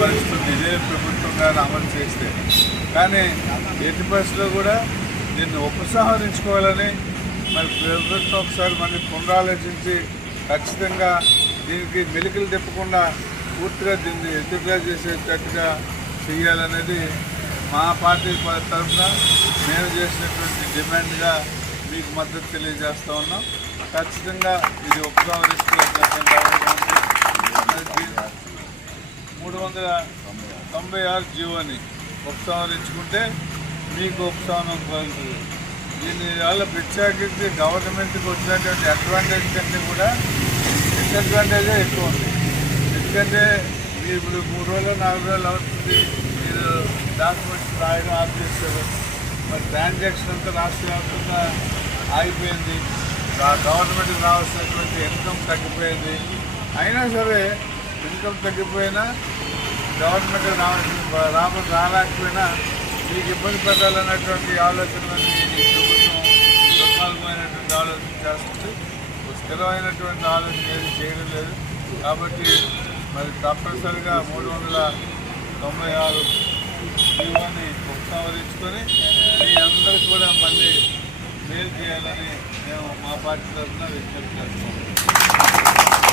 పరిస్థితులు ఇదే ప్రభుత్వంగా అమలు చేస్తే, కానీ ఎట్టి పరిస్థితుల్లో కూడా దీన్ని ఉపసంహరించుకోవాలని మరి ప్రభుత్వం ఒకసారి మళ్ళీ పునరాలోచించి ఖచ్చితంగా దీనికి మెలికలు తిప్పకుండా పూర్తిగా దీన్ని ఎదురుగా చేసేటట్టుగా చేయాలనేది మా పార్టీ తరఫున మేము చేసినటువంటి డిమాండ్గా మీకు మద్దతు తెలియజేస్తూ ఉన్నాం. ఖచ్చితంగా ఇది ఉపసంహరిస్తున్నటువంటి 396 జీవోని ఉపసంహరించుకుంటే మీకు ఉపశమనం కలుగుతుంది. దీనివల్ల ప్రత్యేకించి గవర్నమెంట్కి వచ్చినటువంటి అడ్వాంటేజ్ కంటే కూడా డిసడ్వాంటేజే ఎక్కువ ఉంది. ఎందుకంటే మీరు ఇప్పుడు 3 రోజులు 4 రోజులు అవుతుంది, మీరు డాక్యుమెంట్స్ రాయడం ఆఫ్ చేస్తారు. మరి ట్రాన్సాక్షన్ అంతా రాష్ట్ర వ్యాప్తంగా ఆగిపోయింది. గవర్నమెంట్కి రావాల్సినటువంటి ఇన్కమ్ తగ్గిపోయింది. అయినా సరే ఇన్కమ్ తగ్గిపోయినా గవర్నమెంట్ రాలేకపోయినా మీకు ఇబ్బంది పెట్టాలన్నటువంటి ఆలోచనలని ప్రభుత్వం దుర్మార్గమైనటువంటి ఆలోచన చేస్తుంది. స్థిరమైనటువంటి ఆలోచన ఏది చేయడం లేదు. కాబట్టి మరి తప్పనిసరిగా 396 జీవోని ఉపసంహరించుకొని మీ అందరికీ కూడా మళ్ళీ మేలు చేయాలని మేము మా పార్టీ తరఫున విజ్ఞప్తి చేస్తున్నాం.